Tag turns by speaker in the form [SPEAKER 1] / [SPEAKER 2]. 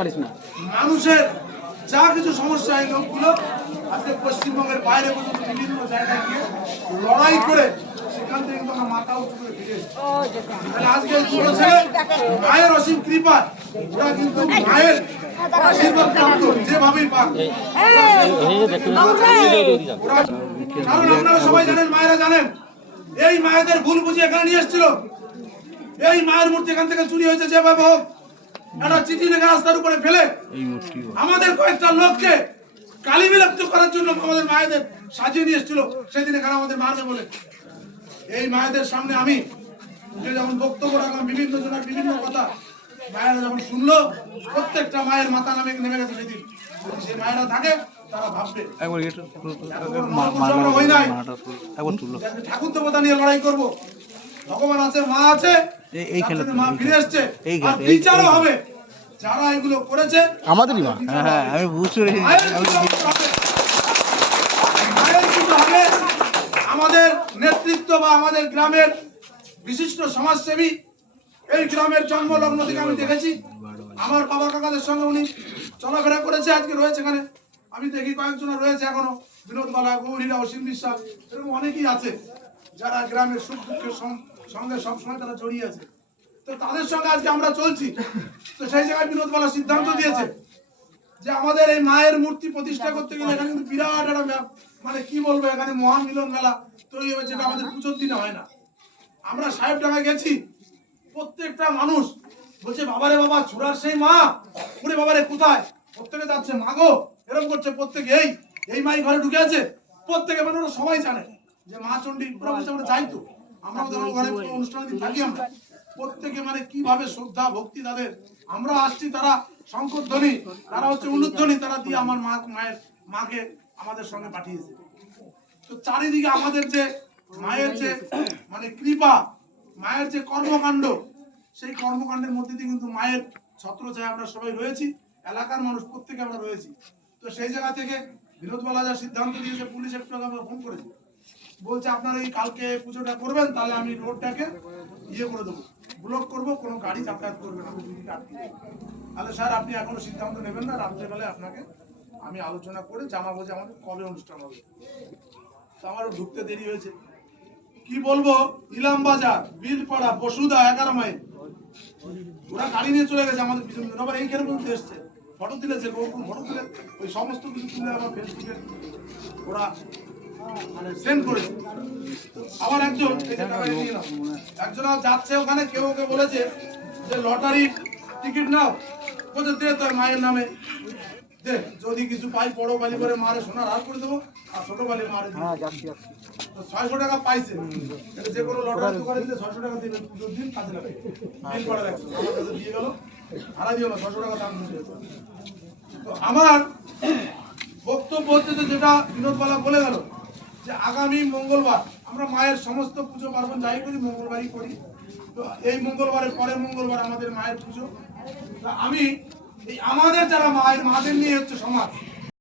[SPEAKER 1] পারিস না।
[SPEAKER 2] মানুষের যা কিছু সমস্যা এই লোকগুলো আজকে পশ্চিমবঙ্গের বাইরে পর্যন্ত বিভিন্ন জায়গায় গিয়ে লড়াই করে সেখান থেকে কিন্তু আমরা মাথা উঁচু করে ফিরে আজকে ছোট ছেলে মায়ের অসীম কৃপা, ওরা কিন্তু মায়ের আশীর্বাদ প্রাপ্ত যেভাবেই পাক। কারণ আপনারা সবাই জানেন, মায়েরা জানেন, এই মায়েদের ভুল বুঝে এখানে নিয়ে এসেছিল। এই মায়ের মূর্তি এখান থেকে চুরি হয়েছে যেভাবে হোক। একটা চিঠি লেখা রাস্তার উপরে ফেলে আমাদের কয়েকটা লোককে কালি বিলুপ্ত করার জন্য আমাদের মায়েদের সাজিয়ে নিয়ে এসেছিল। সেদিন এখানে আমাদের মারবে বলে। এই মায়েদের সামনে আমি যখন বক্তব্য রাখলাম বিভিন্ন জনের বিভিন্ন কথা মায়েরা যখন শুনলো প্রত্যেকটা মায়ের মাথা নামে নেমে গেছে সেদিন। যদি সেই মায়েরা থাকে তারা ভাববে ঠাকুর দেবতা নিয়ে লড়াই করব। ভগবান আছে মা আছে
[SPEAKER 3] এই- খেলা এই খেলা।
[SPEAKER 2] হবে। যারা এগুলো করেছে
[SPEAKER 1] আমাদেরই মা।
[SPEAKER 3] হ্যাঁ হ্যাঁ আমি বুঝতে পেরেছি।
[SPEAKER 2] আমাদের নেতৃত্ব বা আমাদের গ্রামের বিশিষ্ট সমাজসেবী এই গ্রামের জন্মলগ্ন থেকে আমি দেখেছি। আমার বাবা কাকাদের সঙ্গে উনি চলাফেরা করেছে আজকে রয়েছে এখানে। আমি দেখি কয়েকজন রয়েছে এখনও। বিনোদ বালা গৌরীরা অসীম বিশ্বাস এরকম অনেকেই আছে যারা গ্রামের সুখ দুঃখের সঙ্গে সবসময় তারা জড়িয়ে আছে। তো তাদের সঙ্গে আজকে আমরা চলছি। তো সেই জায়গায় বিনোদ বালা সিদ্ধান্ত দিয়েছে যে আমাদের এই মায়ের মূর্তি প্রতিষ্ঠা করতে গেলে এখানে কিন্তু বিরাট একটা মানে কি বলব, এখানে মহামিলন মেলা তৈরি হয়েছে যেটা আমাদের পুজোর দিনে হয় না। আমরা সাহেব ডাঙ্গায় গেছি, প্রত্যেকটা মানুষ বলছে, বাবারে বাবা চূড়ার সেই মা? ওরে বাবারে, কোথায়? প্রত্যেকে যাচ্ছে মাগো এরকম করছে প্রত্যেকে, এই এই মাই ঘরে ঢুকে আছে? প্রত্যেকে মানে ওরা সবাই জানে যে মা চণ্ডী পুরো আমরা যাই তো। আমরা ওদের ঘরে অনুষ্ঠান দিন থাকি আমরা প্রত্যেকে মানে কীভাবে শ্রদ্ধা ভক্তি তাদের আমরা আসছি তারা শঙ্করধ্বনি তারা হচ্ছে উলুধ্বনি তারা দিয়ে আমার মা মায়ের মাকে আমাদের সঙ্গে পাঠিয়েছে। তো চারিদিকে আমাদের যে মায়ের যে মানে কৃপা মায়ের যে কর্মকাণ্ড সেই কর্মকাণ্ডের মধ্যে দিয়ে কিন্তু মায়ের ছত্রছায়া আমরা সবাই রয়েছি এলাকার মানুষ প্রত্যেকে আমরা রয়েছি। তো সেই জায়গা থেকে বিনোদ বালা যা সিদ্ধান্ত দিয়েছে পুলিশ একটু আমরা ফোন করেছি। বলছে, আপনারা এই কালকে পুজোটা করবেন, তাহলে আমি রোডটাকে ইয়ে করে দেবো। ব্লক করব, কোনো গাড়ি যাতায়াত করবে না। তাহলে স্যার, আপনি এখনও সিদ্ধান্ত নেবেন না, রাত্রেবেলায় আপনাকে আমি আলোচনা করে জামা বোঝে আমাদের কবে অনুষ্ঠান হবে। তো আমারও ঢুকতে দেরি হয়েছে। কি বলব? ইলাম বাজার বীরপাড়া বসুদা এগারো মাইল। ওরা গাড়ি নিয়ে চলে গেছে আমাদের পিছনে আবার এইখানে পর্যন্ত এসছে। ফটো তুলেছে ফটো তুলে, ওই সমস্ত কিছু তুলে আমার ফেসবুকে ওরা মানে সেন্ড করেছে আবার একজন একজন যাচ্ছে ওখানে কেউ ওকে বলেছে যে লটারি টিকিট নাও। বলছে দে তোর মায়ের নামে। দে যদি কিছু পাই বড় বালি করে মারে সোনার হার করে দেবো আর ছোট বালি মারে তো ছয়শো টাকা পাইছে। যে কোনো লটারি দোকানে দিলে ছয়শো টাকা দিবে পুজোর দিন কাজে লাগে। বিল করে আমার কাছে দিয়ে গেল হারা দিও না ছয়শো টাকা দাম দিয়েছে। তো আমার বক্তব্য হচ্ছে যে যেটা বিনোদবালা বলে গেল যে আগামী মঙ্গলবার আমরা মায়ের সমস্ত পুজো পার্বণ যাই করি, মঙ্গলবারই করি। তো এই মঙ্গলবারের পরের মঙ্গলবার আমাদের মায়ের পুজো। আমি এই আমাদের যারা মায়ের, মাদের নিয়ে হচ্ছে সমাজ